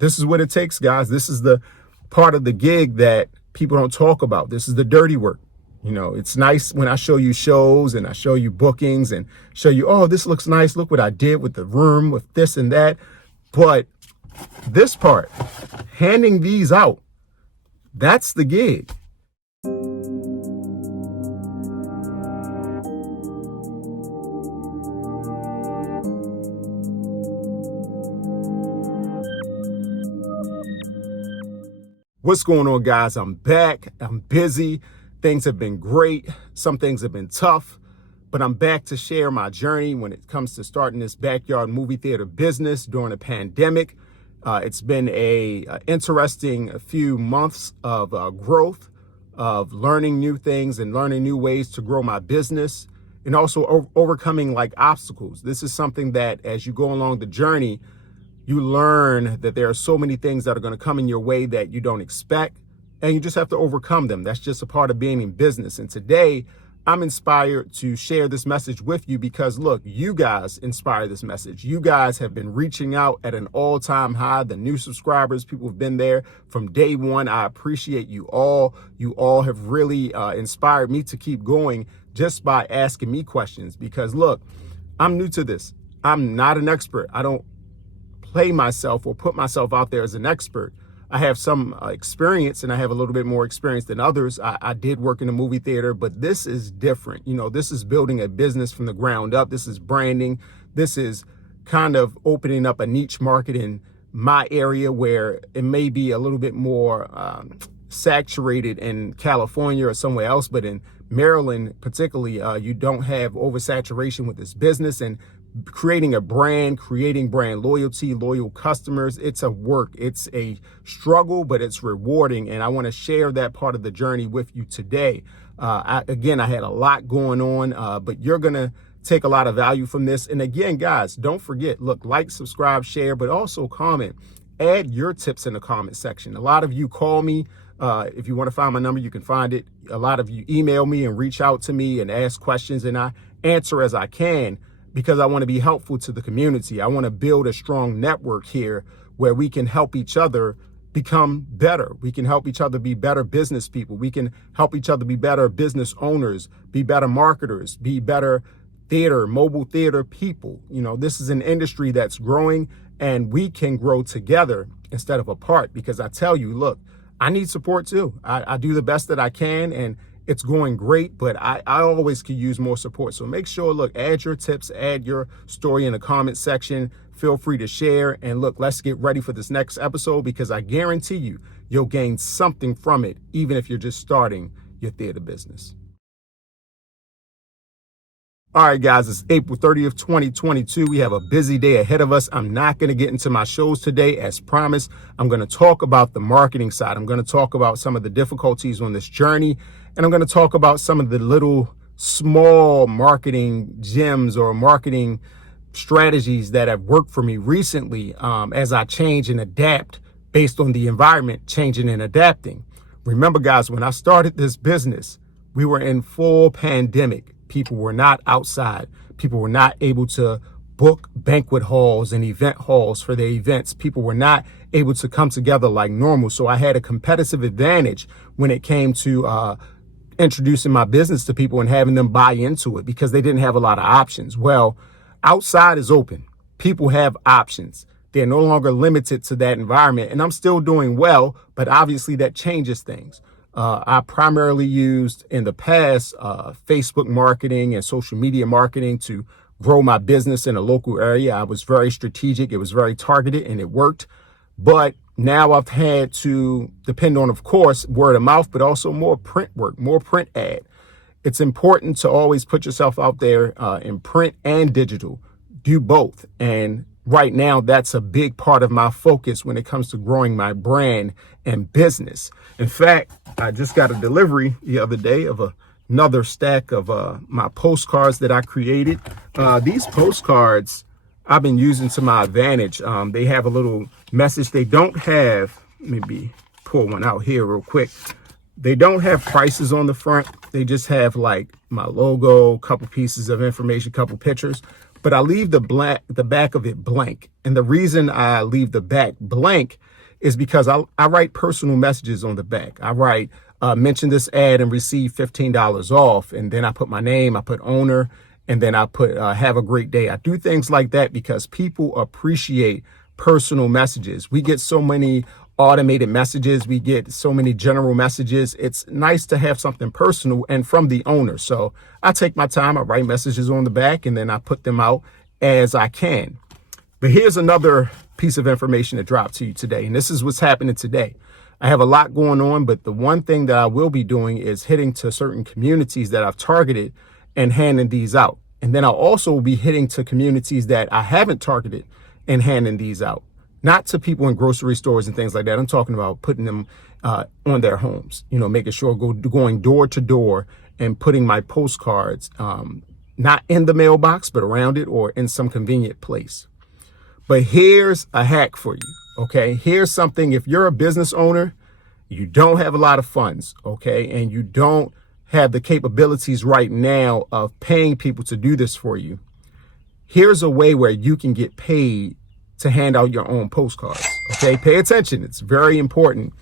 This is what it takes, guys. This is the part of the gig that people don't talk about. This is the dirty work. You know, it's nice when I show you shows and I show you bookings and show you, oh, this looks nice. Look what I did with the room, with this and that. But this part, handing these out, that's the gig. What's going on, guys? I'm back. I'm busy. Things have been great. Some things have been tough, but I'm back to share my journey when it comes to starting this backyard movie theater business during a pandemic. It's been a interesting few months of growth, of learning new things and learning new ways to grow my business, and also overcoming like obstacles. This is something that as you go along the journey, you learn that there are so many things that are going to come in your way that you don't expect, and you just have to overcome them. That's just a part of being in business. And today, I'm inspired to share this message with you because, look, you guys inspire this message. You guys have been reaching out at an all-time high. The new subscribers, people have been there from day one. I appreciate you all. You all have really inspired me to keep going just by asking me questions because, look, I'm new to this. I'm not an expert. I don't play myself or put myself out there as an expert. I have some experience and I have a little bit more experience than others. I did work in a movie theater, but this is different. You know, this is building a business from the ground up. This is branding. This is kind of opening up a niche market in my area where it may be a little bit more saturated in California or somewhere else, but in Maryland particularly, you don't have oversaturation with this business. And creating a brand, creating brand loyalty, loyal customers, it's a work, it's a struggle, but it's rewarding. And I want to share that part of the journey with you today. Again, I had a lot going on, but you're going to take a lot of value from this. And again, guys, don't forget, look, like, subscribe, share, but also comment. Add your tips in the comment section. A lot of you call me. If you want to find my number, you can find it. A lot of you email me and reach out to me and ask questions, and I answer as I can, because I want to be helpful to the community. I want to build a strong network here where we can help each other become better. We can help each other be better business people. We can help each other be better business owners, be better marketers, be better mobile theater people. You know, this is an industry that's growing, and we can grow together instead of apart, because I tell you, look, I need support too. I do the best that I can, and it's going great, but I always could use more support. So make sure, look, add your tips, add your story in the comment section. Feel free to share. And look, let's get ready for this next episode, because I guarantee you, you'll gain something from it, even if you're just starting your theater business. All right, guys, it's April 30th, 2022. We have a busy day ahead of us. I'm not going to get into my shows today, as promised. I'm going to talk about the marketing side. I'm going to talk about some of the difficulties on this journey. And I'm going to talk about some of the little small marketing gems or marketing strategies that have worked for me recently as I change and adapt based on the environment, changing and adapting. Remember, guys, when I started this business, we were in full pandemic. People were not outside. People were not able to book banquet halls and event halls for their events. People were not able to come together like normal. So I had a competitive advantage when it came to introducing my business to people and having them buy into it, because they didn't have a lot of options. Well, outside is open. People have options. They're no longer limited to that environment, and I'm still doing well, but obviously that changes things. I primarily used in the past Facebook marketing and social media marketing to grow my business in a local area. I was very strategic. It was very targeted, and it worked. But now I've had to depend on, of course, word of mouth, but also more print work, more print ad. It's important to always put yourself out there in print and digital. Do both. And right now, that's a big part of my focus when it comes to growing my brand and business. In fact, I just got a delivery the other day of another stack of my postcards that I created. These postcards I've been using to my advantage. They have a little message. They don't have, maybe pull one out here real quick. They don't have prices on the front. They just have like my logo, a couple pieces of information, a couple pictures. But I leave the back of it blank. And the reason I leave the back blank is because I write personal messages on the back. I write, mention this ad and receive $15 off. And then I put my name, I put owner, and then I put have a great day. I do things like that because people appreciate personal messages. We get so many automated messages. We get so many general messages. It's nice to have something personal and from the owner. So I take my time, I write messages on the back, and then I put them out as I can. But here's another piece of information to drop to you today. And this is what's happening today. I have a lot going on, but the one thing that I will be doing is hitting to certain communities that I've targeted and handing these out. And then I'll also be hitting to communities that I haven't targeted and handing these out. Not to people in grocery stores and things like that. I'm talking about putting them on their homes, making sure going door to door and putting my postcards, not in the mailbox, but around it or in some convenient place. But here's a hack for you, okay? Here's something, if you're a business owner, you don't have a lot of funds, okay? And you don't have the capabilities right now of paying people to do this for you. Here's a way where you can get paid to hand out your own postcards, okay? Pay attention, it's very important.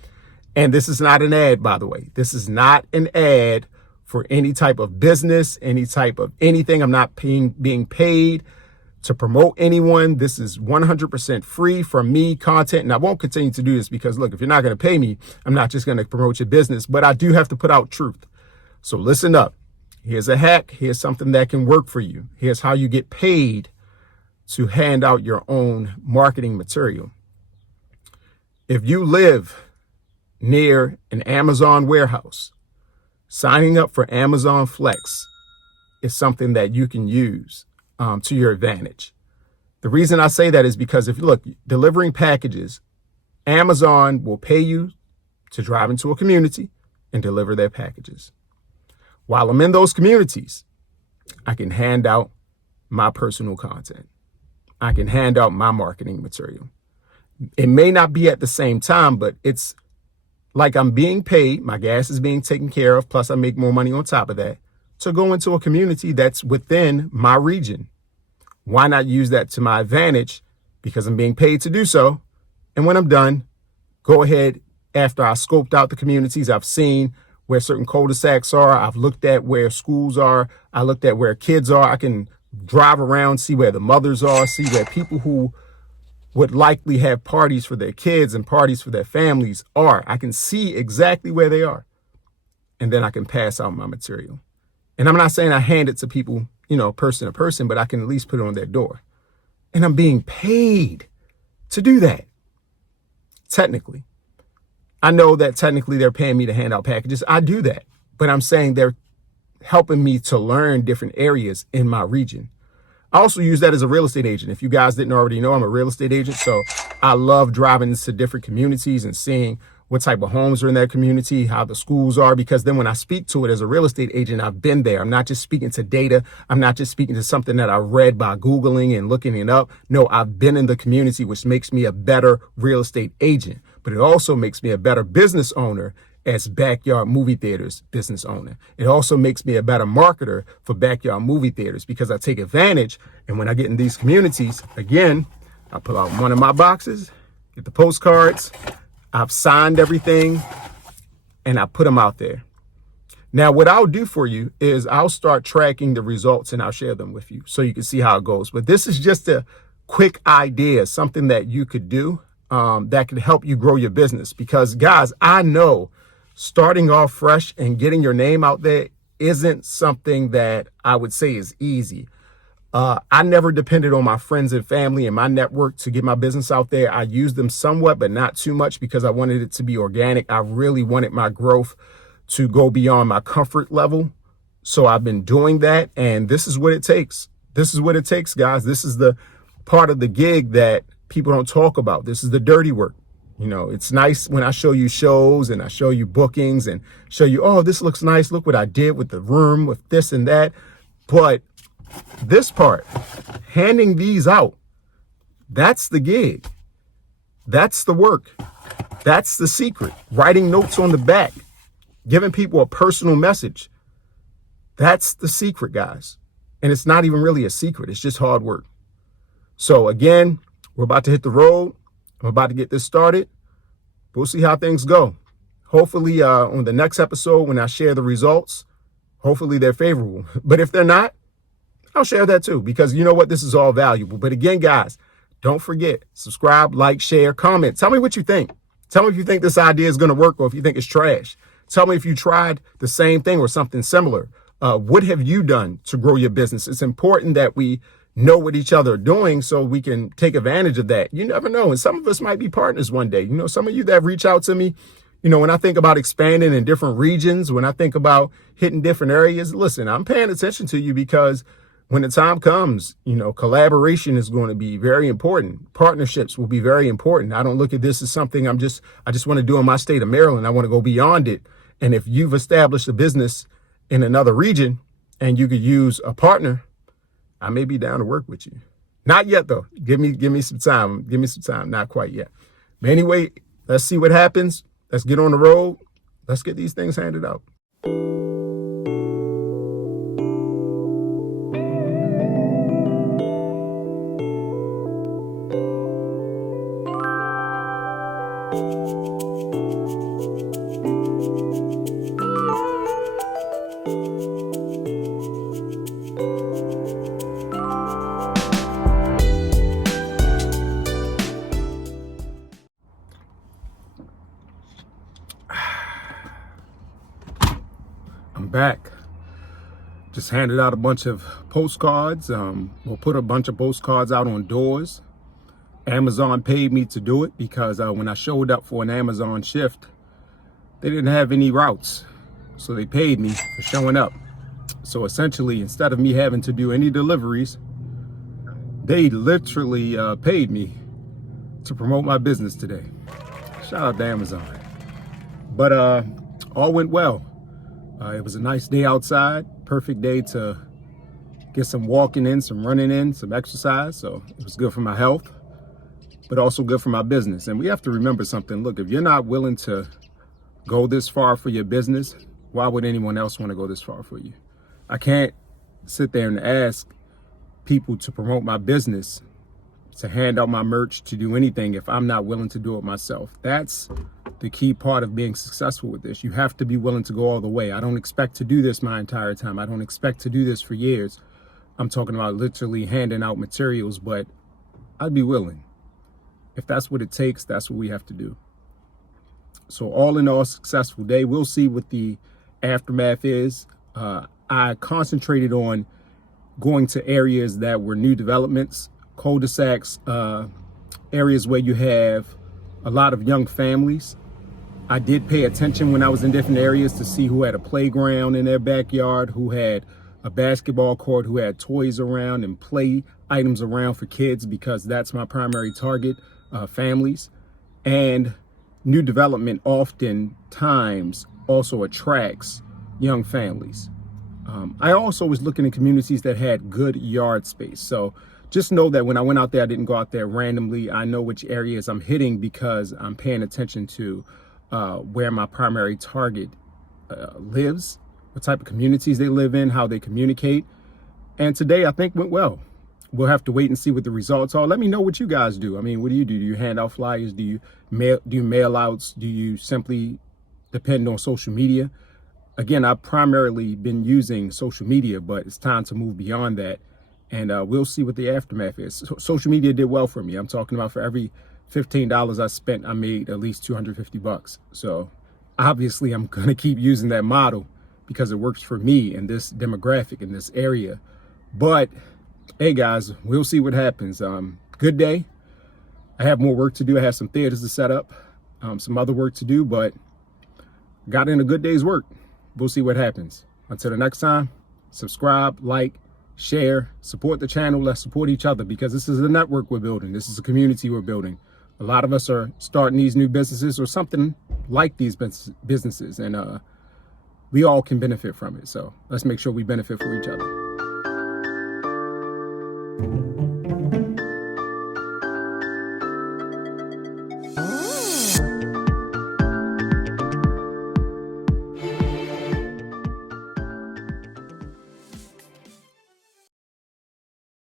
And this is not an ad, by the way. This is not an ad for any type of business, any type of anything. I'm not being paid to promote anyone. This is 100% free from me content. And I won't continue to do this because, look, if you're not going to pay me, I'm not just going to promote your business, but I do have to put out truth. So listen up. Here's a hack. Here's something that can work for you. Here's how you get paid to hand out your own marketing material. If you live near an Amazon warehouse, signing up for Amazon Flex is something that you can use to your advantage. The reason I say that is because if you look, delivering packages, Amazon will pay you to drive into a community and deliver their packages. While I'm in those communities, I can hand out my personal content. I can hand out my marketing material. It may not be at the same time, but it's like I'm being paid. My gas is being taken care of. Plus I make more money on top of that to go into a community that's within my region. Why not use that to my advantage? Because I'm being paid to do so. And when I'm done, go ahead. After I scoped out the communities, I've seen where certain cul-de-sacs are. I've looked at where schools are. I looked at where kids are. I can drive around, see where the mothers are, see where people who would likely have parties for their kids and parties for their families are. I can see exactly where they are. And then I can pass out my material. And I'm not saying I hand it to people, person to person, but I can at least put it on their door. And I'm being paid to do that. Technically. I know that technically they're paying me to hand out packages. I do that. But I'm saying they're helping me to learn different areas in my region. I also use that as a real estate agent. If you guys didn't already know, I'm a real estate agent. So I love driving to different communities and seeing what type of homes are in that community, how the schools are, because then when I speak to it as a real estate agent, I've been there. I'm not just speaking to data. I'm not just speaking to something that I read by Googling and looking it up. No, I've been in the community, which makes me a better real estate agent, but it also makes me a better business owner as Backyard Movie Theaters business owner. It also makes me a better marketer for Backyard Movie Theaters because I take advantage. And when I get in these communities, again, I pull out one of my boxes, get the postcards, I've signed everything, and I put them out there. Now, what I'll do for you is I'll start tracking the results and I'll share them with you so you can see how it goes. But this is just a quick idea, something that you could do that could help you grow your business. Because, guys, I know starting off fresh and getting your name out there isn't something that I would say is easy. I never depended on my friends and family and my network to get my business out there. I used them somewhat, but not too much because I wanted it to be organic. I really wanted my growth to go beyond my comfort level. So I've been doing that. And this is what it takes. This is what it takes, guys. This is the part of the gig that people don't talk about. This is the dirty work. It's nice when I show you shows and I show you bookings and show you, oh, this looks nice. Look what I did with the room, with this and that. But this part, handing these out, that's the gig. That's the work. That's the secret. Writing notes on the back, giving people a personal message. That's the secret, guys. And it's not even really a secret. It's just hard work. So again, we're about to hit the road. I'm about to get this started. We'll see how things go. Hopefully on the next episode, when I share the results, hopefully they're favorable. But if they're not, I'll share that too, because you know what? This is all valuable. But again, guys, don't forget, subscribe, like, share, comment. Tell me what you think. Tell me if you think this idea is going to work or if you think it's trash. Tell me if you tried the same thing or something similar. What have you done to grow your business? It's important that we know what each other are doing so we can take advantage of that. You never know. And some of us might be partners one day. You know, some of you that reach out to me, you know, when I think about expanding in different regions, when I think about hitting different areas, listen, I'm paying attention to you because when the time comes, you know, collaboration is going to be very important. Partnerships will be very important. I don't look at this as something I just want to do in my state of Maryland. I want to go beyond it. And if you've established a business in another region and you could use a partner, I may be down to work with you. Not yet, though. Give me some time. Give me some time. Not quite yet. But anyway, let's see what happens. Let's get on the road. Let's get these things handed out. I'm back. Just handed out a bunch of postcards. We'll put a bunch of postcards out on doors. Amazon paid me to do it because when I showed up for an Amazon shift, they didn't have any routes. So they paid me for showing up. So essentially, instead of me having to do any deliveries, they literally paid me to promote my business today. Shout out to Amazon. But all went well. It was a nice day outside, perfect day to get some walking in, some running in, some exercise. So it was good for my health, but also good for my business. And we have to remember something. Look, if you're not willing to go this far for your business, why would anyone else want to go this far for you? I can't sit there and ask people to promote my business, to hand out my merch, to do anything if I'm not willing to do it myself. That's the key part of being successful with this. You have to be willing to go all the way. I don't expect to do this my entire time. I don't expect to do this for years. I'm talking about literally handing out materials, but I'd be willing. If that's what it takes, that's what we have to do. So all in all, successful day. We'll see what the aftermath is. I concentrated on going to areas that were new developments, cul-de-sacs, areas where you have a lot of young families. I did pay attention when I was in different areas to see who had a playground in their backyard, who had a basketball court, who had toys around and play items around for kids, because that's my primary target, families. And new development oftentimes also attracts young families. I also was looking in communities that had good yard space. So just know that when I went out there, I didn't go out there randomly. I know which areas I'm hitting because I'm paying attention to where my primary target lives, what type of communities they live in, how they communicate. And today I think went well. We'll have to wait and see what the results are. Let me know what you guys do. I mean, what do? Do you hand out flyers? Do you mail outs? Do you simply depend on social media? Again, I've primarily been using social media, but it's time to move beyond that. And we'll see what the aftermath is. So, social media did well for me. I'm talking about for every $15 I spent, I made at least $250. So obviously I'm going to keep using that model because it works for me in this demographic, in this area. But hey guys, we'll see what happens. Good day. I have more work to do. I have some theaters to set up, some other work to do, but got in a good day's work. We'll see what happens. Until the next time, subscribe, like, share, support the channel. Let's support each other because this is a network we're building. This is a community we're building. A lot of us are starting these new businesses or something like these businesses, and we all can benefit from it. So let's make sure we benefit for each other.